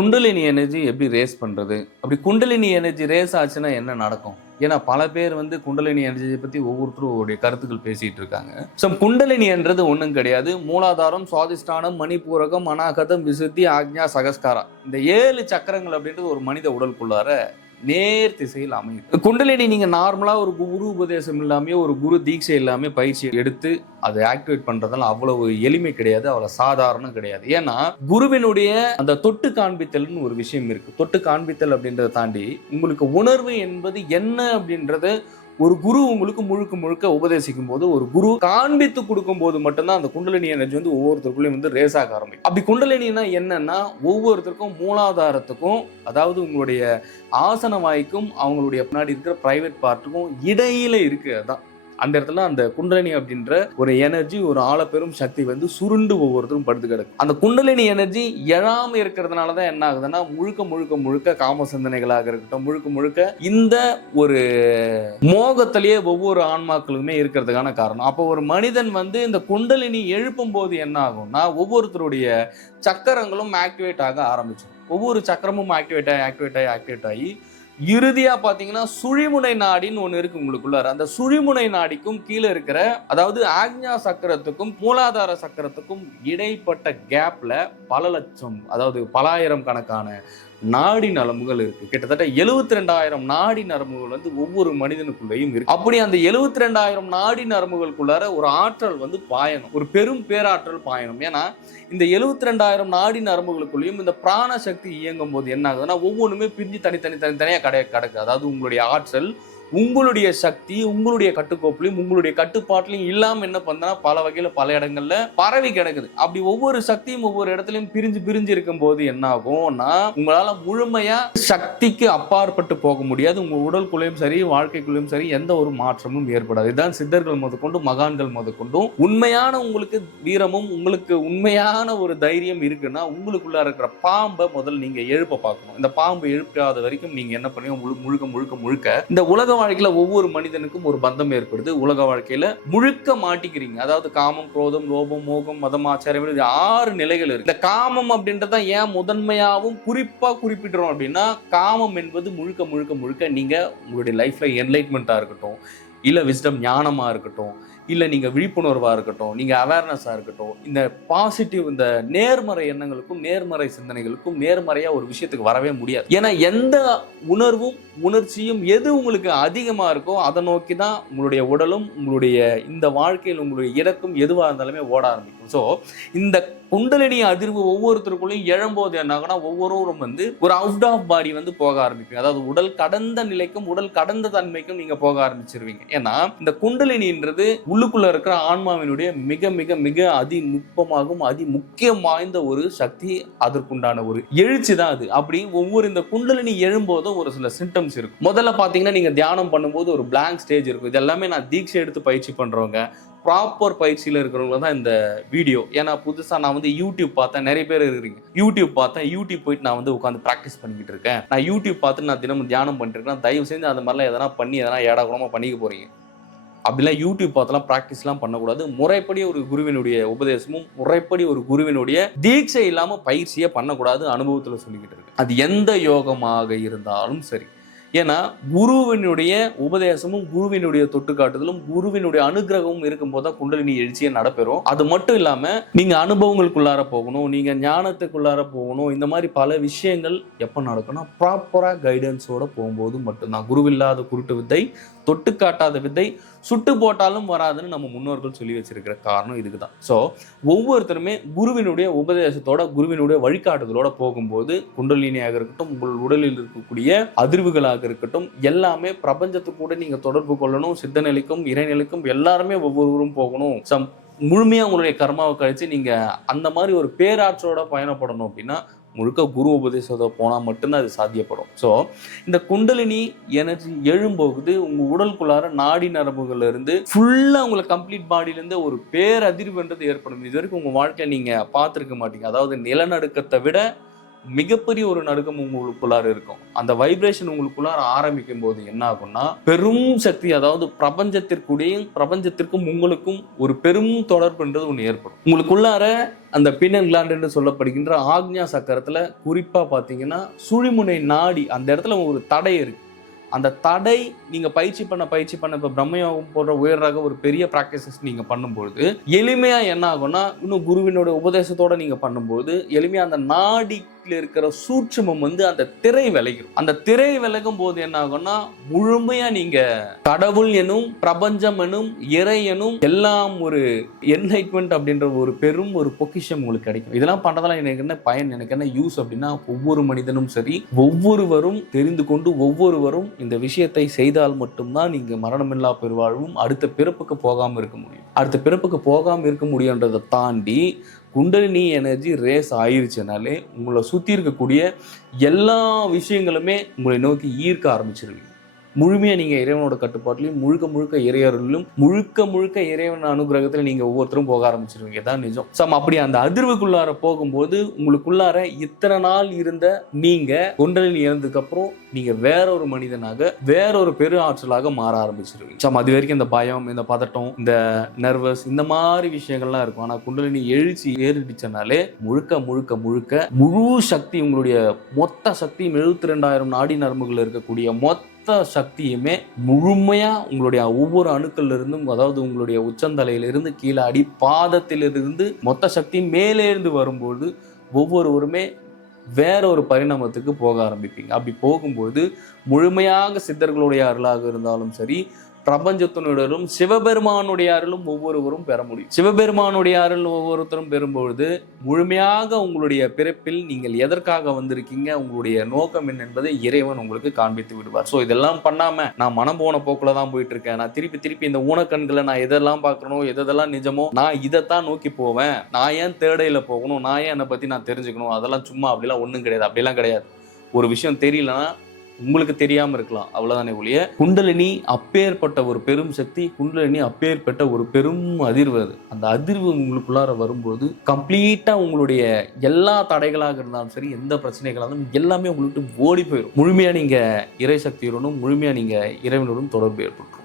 Kundalini energy எப்படி race பண்ணுறது? அப்படி குண்டலினி எனர்ஜி ரேஸ் ஆச்சுன்னா என்ன நடக்கும்? ஏன்னா பல பேர் குண்டலினி எனர்ஜியை பற்றி ஒவ்வொருத்தரும் அவருடைய கருத்துக்கள் பேசிகிட்டு இருக்காங்க. ஸோ குண்டலினி என்றது ஒன்றும் கிடையாது. மூலாதாரம், சுவாதிஷ்டானம், மணிப்பூரகம், அநாகதம், விசுத்தி, ஆக்ஞா, சகஸ்காரா, இந்த 7 சக்கரங்கள் அப்படின்றது ஒரு மனித உடலுக்குள்ளார நேர் திசையில் அமையும். குண்டலினி நீங்க நார்மலா ஒரு குரு உபதேசம் இல்லாம ஒரு குரு தீட்சை இல்லாம பயிற்சி எடுத்து அதை ஆக்டிவேட் பண்றதால அவ்வளவு எளிமை கிடையாது, அவ்வளவு சாதாரணம் கிடையாது. ஏன்னா குருவினுடைய அந்த தொட்டு காண்பித்தல்னு ஒரு விஷயம் இருக்கு. தொட்டு காண்பித்தல் அப்படின்றத தாண்டி உங்களுக்கு உணர்வு என்பது என்ன அப்படின்றது ஒரு குரு உங்களுக்கு முழுக்க முழுக்க உபதேசிக்கும் போது, ஒரு குரு காண்பித்து கொடுக்கும் போது மட்டும்தான் அந்த குண்டலினி எனர்ஜி ஒவ்வொருத்தருக்குள்ளேயும் ரேஸ் ஆக ஆரம்பிக்கும். அப்படி குண்டலினா என்னன்னா, ஒவ்வொருத்தருக்கும் மூலாதாரத்துக்கும், அதாவது உங்களுடைய ஆசன வாய்க்கும் அவங்களுடைய பின்னாடி இருக்கிற பிரைவேட் பார்ட்டுக்கும் இடையில இருக்கு. அதான் அந்த இடத்துல அந்த குண்டலினி அப்படின்ற ஒரு எனர்ஜி, ஒரு ஆழப்பெரும் சக்தி சுருண்டு ஒவ்வொருத்தரும் படுத்து கிடக்கு. அந்த குண்டலினி எனர்ஜி எழாம இருக்கிறதுனால தான் என்ன ஆகுதுன்னா, முழுக்க முழுக்க முழுக்க காம சிந்தனைகளாக இருக்கட்டும், முழுக்க முழுக்க இந்த ஒரு மோகத்திலேயே ஒவ்வொரு ஆன்மாக்களுமே இருக்கிறதுக்கான காரணம். அப்போ ஒரு மனிதன் இந்த குண்டலினி எழுப்பும் போது என்ன ஆகும்னா, ஒவ்வொருத்தருடைய சக்கரங்களும் ஆக்டிவேட் ஆக ஆரம்பிச்சிடும். ஒவ்வொரு சக்கரமும் ஆக்டிவேட் ஆகி இறுதியா பாத்தீங்கன்னா சுழிமுனை நாடின்னு ஒண்ணு இருக்கு உங்களுக்குள்ளார. அந்த சுழிமுனை நாடிக்கும் கீழே இருக்கிற, அதாவது ஆக்ஞா சக்கரத்துக்கும் மூலாதார சக்கரத்துக்கும் இடைப்பட்ட கேப்ல பல லட்சம், அதாவது பலாயிரம் கணக்கான நாடி நரம்புகள் இருக்கு. கிட்டத்தட்ட 72,000 நாடி நரம்புகள் ஒவ்வொரு மனிதனுக்குள்ளேயும் இருக்கு. அப்படி அந்த 72,000 நாடி நரம்புகளுக்குள்ளார ஒரு ஆற்றல் பாயணும், ஒரு பெரும் பேராற்றல் பாயணும். ஏன்னா இந்த 72,000 நாடி நரம்புகளுக்குள்ளேயும் இந்த பிராண சக்தி இயங்கும் போது என்ன ஆகுதுன்னா, ஒவ்வொன்றுமே பிரிஞ்சு தனித்தனியா கிடக்கு. அதாவது உங்களுடைய ஆற்றல், உங்களுடைய சக்தி உங்களுடைய கட்டுக்கோப்புலையும் உங்களுடைய கட்டுப்பாட்டிலையும் இல்லாம என்ன பண்ணா பல வகையில பல இடங்கள்ல பரவி கிடக்குது. அப்படி ஒவ்வொரு சக்தியும் ஒவ்வொரு இடத்துலயும் பிரிஞ்சு இருக்கும் போது என்ன ஆகும்னா, உங்களால முழுமையா சக்திக்கு அப்பாற்பட்டு போக முடியாது. உங்க உடலுக்குள்ளேயும் சரி, வாழ்க்கைக்குள்ளேயும் சரி, எந்த ஒரு மாற்றமும் ஏற்படாது. இதுதான் சித்தர்கள் முதற்கொண்டு, மகான்கள் முதற்கொண்டும், உண்மையான உங்களுக்கு வீரமும் உங்களுக்கு உண்மையான ஒரு தைரியம் இருக்குன்னா, உங்களுக்குள்ள இருக்கிற பாம்பை முதல்ல நீங்க எழுப்ப பார்க்கணும். இந்த பாம்பு எழுப்பாத வரைக்கும் நீங்க என்ன பண்ணுவீங்க, முழுக்க இந்த உலக வாழ்க்கையில ஒவ்வொரு மனிதனுக்கும் ஒரு பந்தம் ஏற்படுது. உலக வாழ்க்கையில முழுக்க மாட்டிக்கிறீங்க. அதாவது காமம், குரோதம், லோபம், மோகம், மதம், ஆச்சாரம், 6 நிலைகள் இருக்கு. இந்த காமம் அப்படின்றத ஏன் முதன்மையாவும் குறிப்பா குறிப்பிடுறோம் அப்படின்னா, காமம் என்பது முழுக்க நீங்க உங்களுடைய லைஃப்ல என்லைட்மெண்டா இருக்கட்டும், இல்ல விஸ்டம் ஞானமா இருக்கட்டும், இல்ல நீங்க விழிப்புணர்வா இருக்கட்டும், நீங்க அவேர்னஸா இருக்கட்டும், இந்த பாசிட்டிவ், இந்த நேர்மறை எண்ணங்களுக்கும் நேர்மறை சிந்தனைகளுக்கும் நேர்மறையா ஒரு விஷயத்துக்கு வரவே முடியாது. ஏன்னா எந்த உணர்வும் உணர்ச்சியும் எது உங்களுக்கு அதிகமா இருக்கோ அதை நோக்கி தான் உங்களுடைய உடலும், உங்களுடைய இந்த வாழ்க்கையில் உங்களுடைய இறக்கும் எதுவா இருந்தாலுமே ஓட ஆரம்பிக்கும். ஸோ இந்த குண்டலினி அதிர்வு ஒவ்வொருத்தருக்குள்ளையும் எழும்போது என்ன ஆகுனா, ஒவ்வொருவரும் ஒரு அவுட் ஆஃப் பாடி போக ஆரம்பிப்பீங்க. அதாவது உடல் கடந்த நிலைக்கும் உடல் கடந்த தன்மைக்கும் நீங்க போக ஆரம்பிச்சிருவீங்க. ஏன்னா இந்த குண்டலினின்றது உள்ளுக்குள்ள இருக்கிற ஆன்மாவினுடைய மிக மிக மிக அதி நுட்பமாகவும் அதி முக்கியம் வாய்ந்த ஒரு சக்தி, அதற்குண்டான ஒரு எழுச்சி தான் அது. அப்படி ஒவ்வொரு இந்த குண்டலினி எழும்போதும் ஒரு சில சிம்டம்ஸ் இருக்கும். முதல்ல பாத்தீங்கன்னா, நீங்க தியானம் பண்ணும்போது ஒரு பிளாங்க் ஸ்டேஜ் இருக்கும். இது எல்லாமே நான் தீட்சை எடுத்து பயிற்சி பண்றவங்க, ப்ராப்பர் பயிற்சியில் இருக்கிறவங்க தான் இந்த வீடியோ. ஏன்னா புதுசாக நான் யூடியூப் பார்த்தேன், நிறைய பேர் இருக்கிறீங்க. யூடியூப் போயிட்டு நான் உட்காந்து ப்ராக்டிஸ் பண்ணிக்கிட்டு இருக்கேன், நான் யூடியூப் பார்த்து நான் தினமும் தியானம் பண்ணிட்டு இருக்கேன், தயவு செஞ்சு அந்த மாதிரிலாம் எதனா பண்ணி எதனா ஏடா கூடமாக பண்ணிக்க போறீங்க. அப்படிலாம் யூடியூப் பார்த்தெல்லாம் ப்ராக்டிஸ்லாம் பண்ணக்கூடாது. முறைப்படி ஒரு குருவினுடைய உபதேசமும் முறைப்படி ஒரு குருவினுடைய தீட்சை இல்லாமல் பயிற்சியே பண்ணக்கூடாது. அனுபவத்தில் சொல்லிக்கிட்டு இருக்கு. அது எந்த யோகமாக இருந்தாலும் சரி. ஏன்னா குருவினுடைய உபதேசமும் குருவினுடைய தொட்டுக்காட்டுதலும் குருவினுடைய அனுகிரகமும் இருக்கும்போது தான் குண்டலினி எழுச்சியை நடப்பெறும். அது மட்டும் இல்லாம நீங்க அனுபவங்களுக்குள்ளார போகணும், நீங்க ஞானத்துக்குள்ளார போகணும். இந்த மாதிரி பல விஷயங்கள் எப்ப நடக்கும்னா, ப்ராப்பரா கைடன்ஸோட போகும்போது மட்டும்தான். குருவில்லாத குருட்டு வித்தை, தொட்டு காட்டாத வித்தை சுட்டு போட்டாலும் வராதுன்னு நம்ம முன்னோர்கள் சொல்லி வச்சிருக்கிற காரணம் இதுக்குதான். ஸோ ஒவ்வொருத்தருமே குருவினுடைய உபதேசத்தோட குருவினுடைய வழிகாட்டுதலோட போகும்போது குண்டலினியாக இருக்கட்டும், உங்கள் உடலில் இருக்கக்கூடிய அதிர்வுகளாக இருக்கட்டும், எல்லாமே பிரபஞ்சத்துக்கு கூட நீங்க தொடர்பு கொள்ளணும். சித்த நிலைக்கும் இறைநிலைக்கும் எல்லாருமே ஒவ்வொருவரும் போகணும். முழுமையா உங்களுடைய கர்மாவை கழிச்சு நீங்க அந்த மாதிரி ஒரு பேராற்றோட பயணப்படணும் அப்படின்னா முழுக்க குரு உபதேசத்தை போனால் மட்டும்தான் அது சாத்தியப்படும். ஸோ இந்த குண்டலினி எனர்ஜி எழும்போகுது உங்கள் உடலுக்குள்ளார நாடி நரம்புகள்ல இருந்து ஃபுல்லாக உங்களை கம்ப்ளீட் பாடியிலேருந்து ஒரு பேரதிர்வுன்றது ஏற்படும். இது வரைக்கும் உங்கள் வாழ்க்கையை நீங்கள் பார்த்துருக்க மாட்டீங்க. அதாவது நிலநடுக்கத்தை விட மிகப்பெரிய ஒரு நடுக்கம் உங்களுக்குள்ளார இருக்கும். அந்த வைப்ரேஷன் உங்களுக்குள்ளார ஆரம்பிக்கும் போது என்ன ஆகும்னா பெரும் சக்தி, அதாவது பிரபஞ்சத்திற்கும் உங்களுக்கும் ஒரு பெரும் தொடர்புன்றது ஒன்று ஏற்படும். உங்களுக்குள்ளார அந்த பின்னல் கிளாண்ட் என்று சொல்லப்படுகின்ற ஆக்ஞா சக்கரத்துல குறிப்பா பாத்தீங்கன்னா சுழிமுனை நாடி அந்த இடத்துல ஒரு தடை இருக்கு. அந்த தடை நீங்க பயிற்சி பண்ண இப்ப பிரம்மயோகம் போன்ற உயர்றாக ஒரு பெரிய பிராக்டிசஸ் நீங்க பண்ணும்போது எளிமையா என்ன ஆகும்னா, இன்னும் குருவினோட உபதேசத்தோட நீங்க பண்ணும்போது எளிமையா அந்த நாடிக்குள்ள இருக்கிற சூட்சுமம் வந்து அந்த திரை விலகும். அந்த திரை விலகும் போது என்ன ஆகும்னா முழுமையா நீங்க கடவுள் எனும் பிரபஞ்சம் எனும் இறை எனும் எல்லாம் ஒரு என்லைட்மெண்ட் அப்படின்ற ஒரு பெரும் ஒரு பொக்கிஷம் உங்களுக்கு கிடைக்கும். இதெல்லாம் பண்றதால எனக்கு என்ன பயன், எனக்கு என்ன யூஸ் அப்படின்னா, ஒவ்வொரு மனிதனும் சரி, ஒவ்வொருவரும் தெரிந்து கொண்டு ஒவ்வொருவரும் இந்த விஷயத்தை செய்தால் மட்டும்தான் நீங்க மரணமில்லா பெருவாழ்வும் அடுத்த பிறப்புக்கு போகாம இருக்க முடியும். அடுத்த பிறப்புக்கு போகாம இருக்க முடியுன்றதை தாண்டி குண்டலினி எனர்ஜி ரேஸ் ஆயிருச்சுனாலே உங்களை சுற்றி இருக்கக்கூடிய எல்லா விஷயங்களுமே உங்களை நோக்கி ஈர்க்க ஆரம்பிச்சிருவீங்க. முழுமையாக நீங்கள் இறைவனோட கட்டுப்பாட்டிலையும் முழுக்க இறையர்களும் முழுக்க இறைவன் அனுகிரகத்தில் நீங்கள் ஒவ்வொருத்தரும் போக ஆரம்பிச்சிருவீங்க. தான் நிஜம். அப்படி அந்த அதிர்வுக்குள்ளார போகும்போது உங்களுக்குள்ளார இத்தனை நாள் இருந்த நீங்கள் குண்டலினி இறந்ததுக்கு அப்புறம் நீங்கள் வேற ஒரு மனிதனாக வேற ஒரு பெரு ஆற்றலாக மாற ஆரம்பிச்சிருவீங்க. அது வரைக்கும் இந்த பயம், இந்த பதட்டம், இந்த நர்வஸ், இந்த மாதிரி விஷயங்கள்லாம் இருக்கும். ஆனால் குண்டலினி எழுச்சி ஏறிடுச்சனாலே முழுக்க முழு சக்தி, உங்களுடைய மொத்த சக்தியும் 72,000 நாடி நரம்புகள் இருக்கக்கூடிய மொத்த சக்தியுமே முழுமையா உங்களுடைய ஒவ்வொரு அணுக்கள்ல இருந்தும், அதாவது உங்களுடைய உச்சந்தலையிலிருந்து கீழே அடி பாதத்திலிருந்து மொத்த சக்தி மேலே இருந்து வரும்போது ஒவ்வொருவருமே வேற ஒரு பரிணாமத்துக்கு போக ஆரம்பிப்பீங்க. அப்படி போகும்போது முழுமையாக சித்தர்களுடைய அருளாக இருந்தாலும் சரி, பிரபஞ்சத்தினுடனும் சிவபெருமானுடைய அருளும் ஒவ்வொருவரும் பெற முடியும். சிவபெருமானுடைய அருள் ஒவ்வொருத்தரும் பெறும்பொழுது முழுமையாக உங்களுடைய பிறப்பில் நீங்கள் எதற்காக வந்திருக்கீங்க, உங்களுடைய நோக்கம் என்ன என்பதை இறைவன் உங்களுக்கு காண்பித்து விடுவார். ஸோ இதெல்லாம் பண்ணாம நான் மனம் போன போக்குல தான் போயிட்டு இருக்கேன், நான் திருப்பி இந்த ஊனக்கண்களை நான் எதெல்லாம் பார்க்கணும், எதெல்லாம் நிஜமோ நான் இதைத்தான் நோக்கி போவேன், நான் ஏன் தேடையில போகணும், நான் ஏன் என்னை பத்தி நான் தெரிஞ்சுக்கணும், அதெல்லாம் சும்மா அப்படிலாம் ஒன்றும் கிடையாது. அப்படிலாம் கிடையாது. ஒரு விஷயம் தெரியலன்னா உங்களுக்கு தெரியாம இருக்கலாம், அவ்வளவுதானே ஒழிய குண்டலினி அப்பேற்பட்ட ஒரு பெரும் சக்தி, குண்டலினி அப்பேற்பட்ட ஒரு பெரும் அதிர்வு. அந்த அதிர்வு உங்களுக்குள்ளார வரும்போது கம்ப்ளீட்டா உங்களுடைய எல்லா தடைகளாக இருந்தாலும் சரி, எந்த பிரச்சனைகளாக இருந்தாலும் எல்லாமே உங்களுக்கு ஓடி போயிடும். முழுமையா நீங்க இறை சக்தியுடனும் முழுமையா நீங்க இறைவனுடன் தொடர்பு ஏற்படும்.